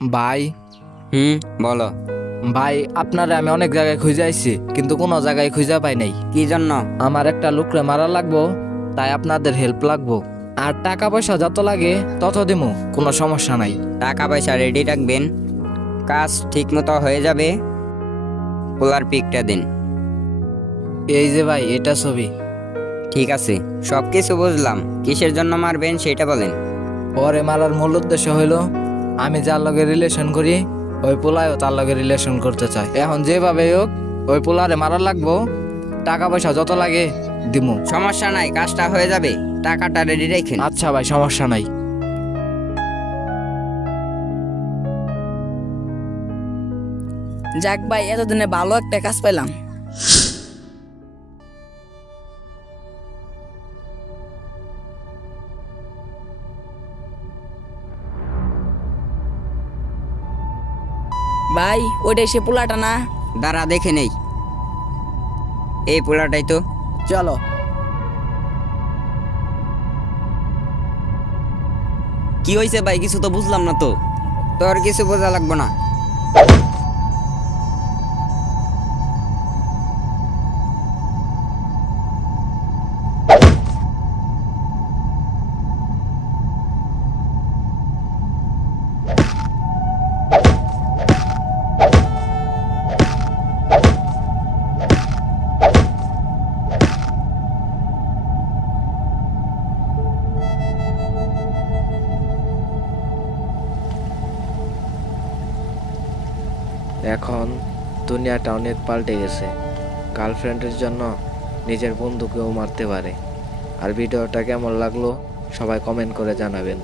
ভাই বলো। ভাই আপনারে আমি অনেক জায়গায় খুঁজে আইছি কিন্তু কোনো জায়গায় খুঁজে পাই নাই। কি জন্য? আমার একটা লোকরে মারা লাগবো, তাই আপনাদের হেল্প লাগবো। আর টাকা পয়সা যত লাগে তত দিমু, কোনো সমস্যা নাই। টাকা পয়সা রেডি রাখবেন, কাজ ঠিক মতো হয়ে যাবে। পোলার পিকটা দিন। এই যে ভাই, এটা ছবি। ঠিক আছে, সব কিছু বুঝলাম, কিসের জন্য মারবেন সেটা বলেন। পরে মারার মূল উদ্দেশ্য হইলো আমি যার লগে রিলেশন করি ওই পোলায়ও তার লগে রিলেশন করতে চায়। এখন যেভাবে হোক ওই পোলারে মারা লাগবো, টাকা পয়সা যত লাগে দিমু। সমস্যা নাই, কাজটা হয়ে যাবে, টাকাটা রেডি রাখেন। আচ্ছা ভাই, সমস্যা নাই। যাক ভাই, এতদিনে ভালো একটা কাজ পেলাম। ভাই, ওইটাই সে পোলাটা না? দাঁড়া দেখে নেই, এই পোলাটাই তো। চলো। কি হয়েছে ভাই, কিছু তো বুঝলাম না তো। তোর কিছু বোঝা লাগবে না। এখন দুনিয়াটা অনেক পাল্টে গেছে। গার্লফ্রেন্ডের জন্য নিজের বন্ধুকেও মারতে পারে। আর ভিডিওটা কেমন লাগলো সবাই কমেন্ট করে জানাবেন।